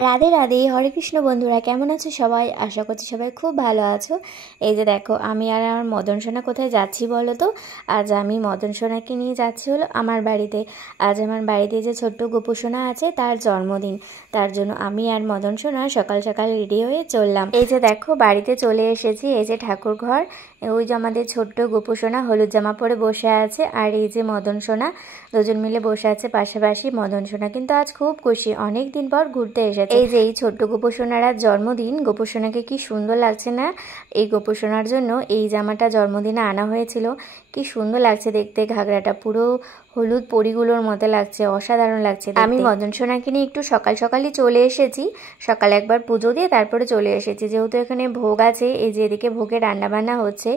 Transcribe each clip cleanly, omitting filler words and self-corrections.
রাধে রাধে, হরে কৃষ্ণ বন্ধুরা, কেমন আছো সবাই? আশা করছি সবাই খুব ভালো আছো। এই যে দেখো, আমি আর আমার মদন সোনা কোথায় যাচ্ছি বলো তো। আজ আমি মদন সোনাকে নিয়ে যাচ্ছি হলো আমার বাড়িতে। আজ আমার বাড়িতে যে ছোট্ট গোপু সোনা আছে তার জন্মদিন, তার জন্য আমি আর মদন সোনা সকাল সকাল রেডি হয়ে চললাম। এই যে দেখো, বাড়িতে চলে এসেছি। এই যে ঠাকুর ঘর, ওই যে আমাদের ছোট্ট গোপু সোনা হলুদ জামা পরে বসে আছে, আর এই যে মদন সোনা, দুজন মিলে বসে আছে পাশাপাশি। মদন সোনা কিন্তু আজ খুব খুশি, অনেক দিন পর ঘুরতে এসেছে। এই যে এই ছোট্ট গোপু সোনার আজ জন্মদিন। গোপু সোনাকে কি সুন্দর লাগছে না? এই গোপু সোনার জন্য এই জামাটা জন্মদিনে আনা হয়েছিল। কি সুন্দর লাগছে দেখতে, ঘাগরাটা পুরো হলুদ পরিগুলোর মতো লাগছে, অসাধারণ লাগছে। আমি মদন সোনাকে নিয়ে একটু সকাল সকালই চলে এসেছি। সকালে একবার পুজো দিয়ে তারপরে চলে এসেছি, যেহেতু এখানে ভোগ আছে। এই যে এদিকে ভোগে রান্নাবান্না হচ্ছে,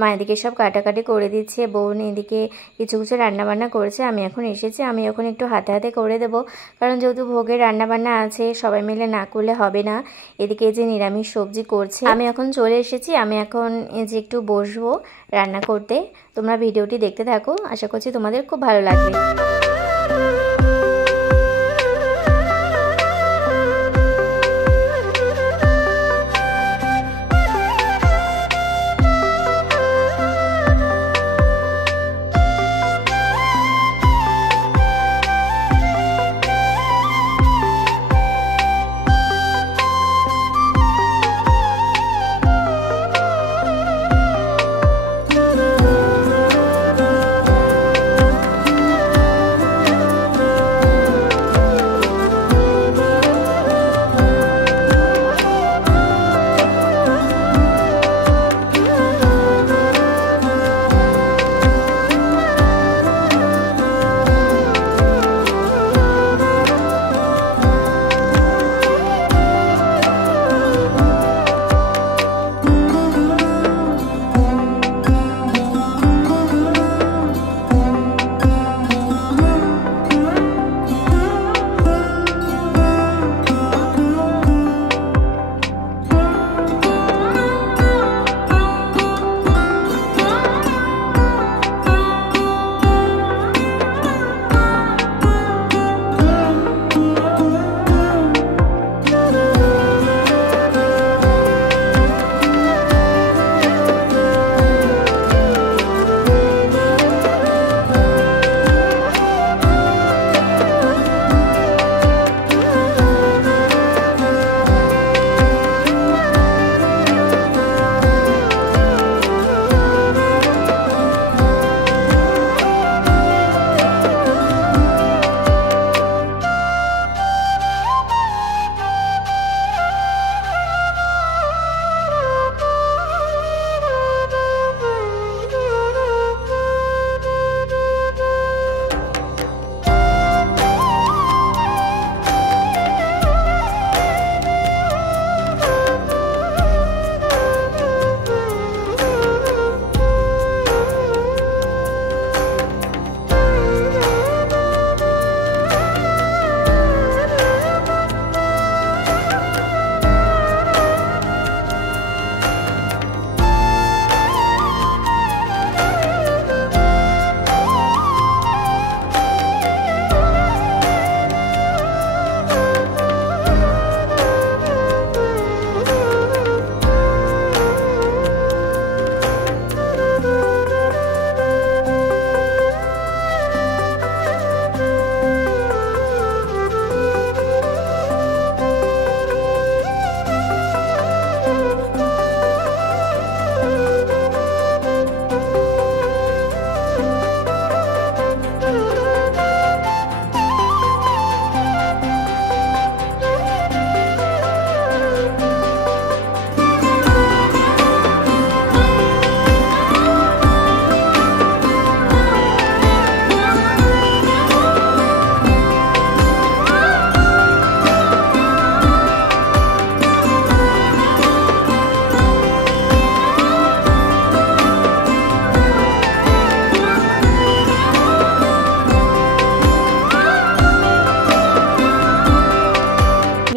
মা এদিকে সব কাটাকাটি করে দিচ্ছে, বোন এদিকে কিছু কিছু রান্নাবান্না করেছে। আমি এখন এসেছি, আমি এখন একটু হাতে হাতে করে দেবো, কারণ যেহেতু ভোগের রান্নাবান্না আছে, সবাই মিলে না করলে হবে না। এদিকে যে নিরামিষ সবজি করছে, আমি এখন চলে এসেছি। আমি এখন এই যে একটু বসবো রান্না করতে। তোমরা ভিডিওটি দেখতে থাকো, আশা করছি তোমাদের খুব ভালো লাগবে।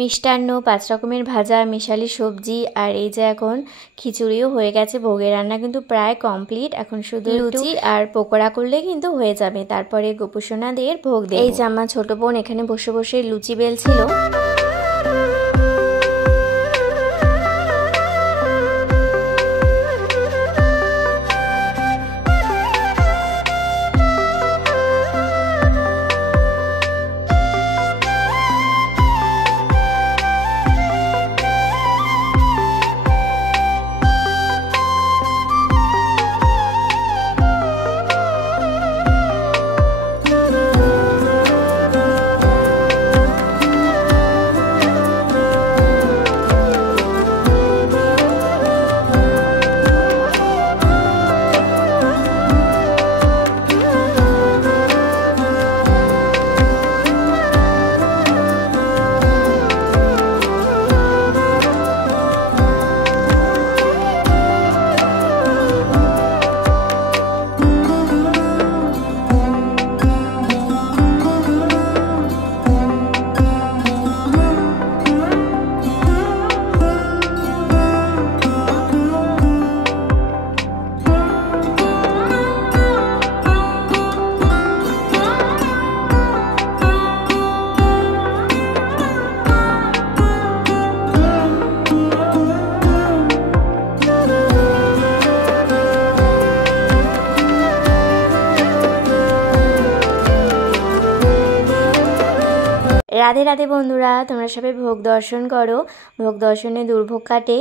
মিষ্টান্ন, 5 রকমের ভাজা, মিশালি সবজি, আর এই যে এখন খিচুড়িও হয়ে গেছে। ভোগের রান্না কিন্তু প্রায় কমপ্লিট, এখন শুধু লুচি আর পকোড়া করলে কিন্তু হয়ে যাবে। তারপরে গোপুসোনাদের ভোগ দেব। এই যে আমার ছোট বোন এখানে বসে বসে লুচি বেলছিল। রাধে রাধে বন্ধুরা, তোমরা সবাই ভোগ দর্শন করো, ভোগ দর্শনে দুর্ভোগ কাটে।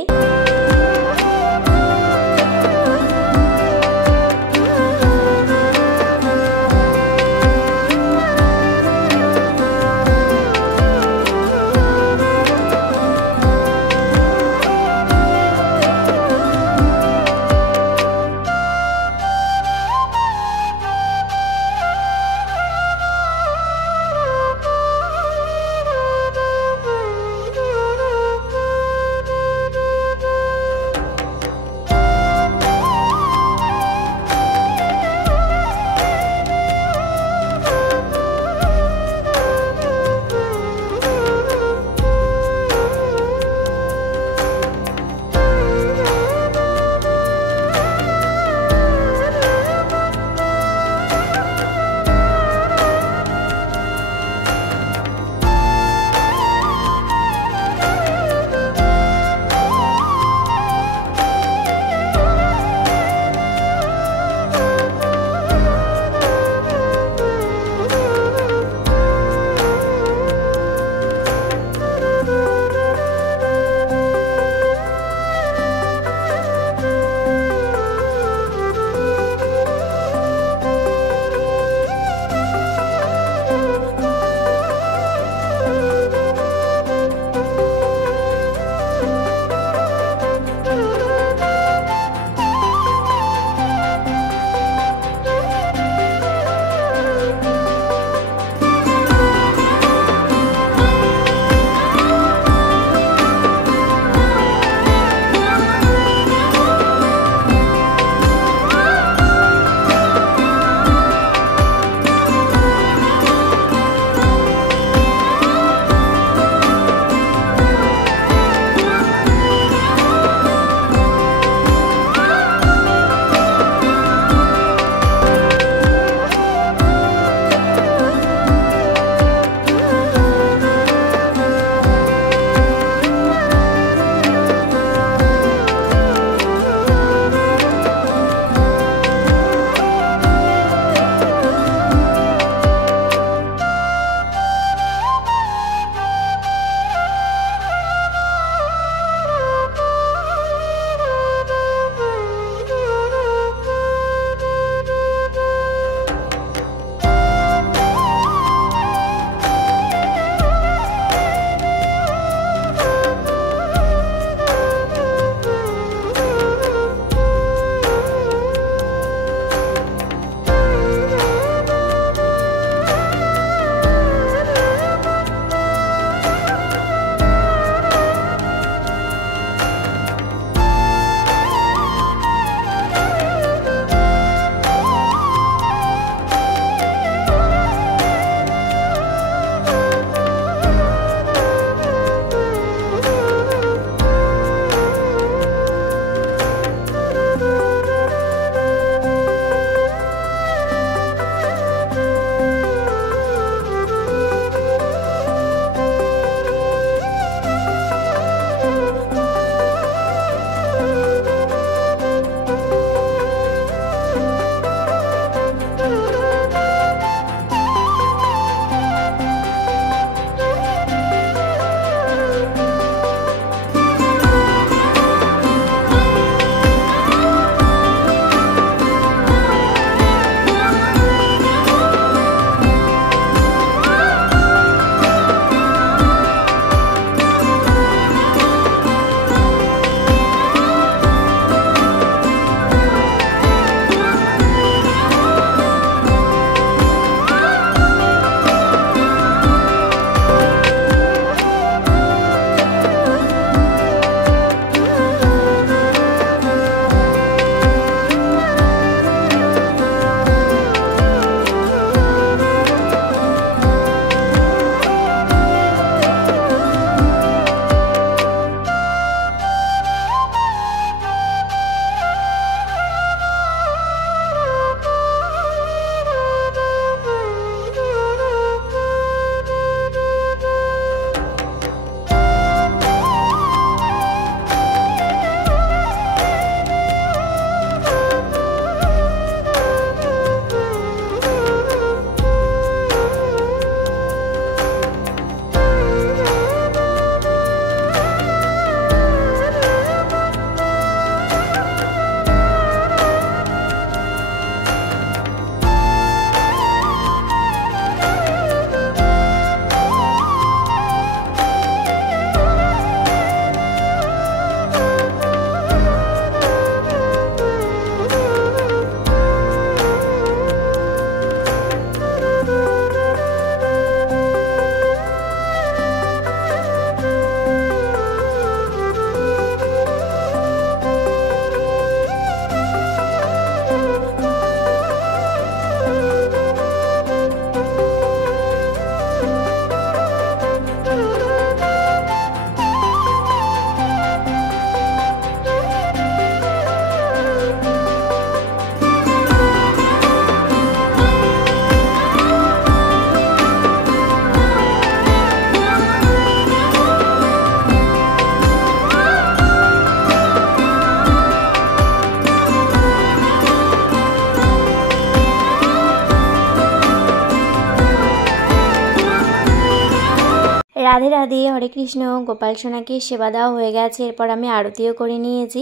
রাধে রাধে, হরে কৃষ্ণ। গোপাল সোনাকে সেবা দেওয়া হয়ে গেছে, এরপর আমি আরতিও করে নিয়েছি।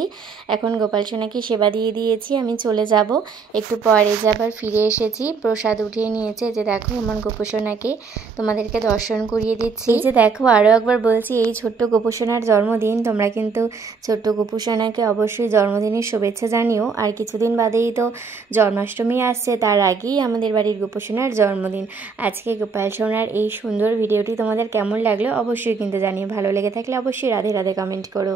এখন গোপাল সোনাকে সেবা দিয়ে দিয়েছি, আমি চলে যাব একটু পরে। যাবার ফিরে এসেছি, প্রসাদ উঠিয়ে নিয়েছে। যে দেখো আমার গোপু সোনাকে তোমাদেরকে দর্শন করিয়ে দিচ্ছি। এই যে দেখো, আরও একবার বলছি, এই ছোট্ট গোপু সোনার জন্মদিন। তোমরা কিন্তু ছোট্ট গোপু সোনাকে অবশ্যই জন্মদিনের শুভেচ্ছা জানিও। আর কিছুদিন বাদেই তো জন্মাষ্টমী আসছে, তার আগেই আমাদের বাড়ির গোপু সোনার জন্মদিন। আজকে গোপাল সোনার এই সুন্দর ভিডিওটি তোমাদের কেমন লাগলো অবশ্যই কিন্তু জানিও। ভালো লেগে থাকলে অবশ্যই রাধে রাধে কমেন্ট করো।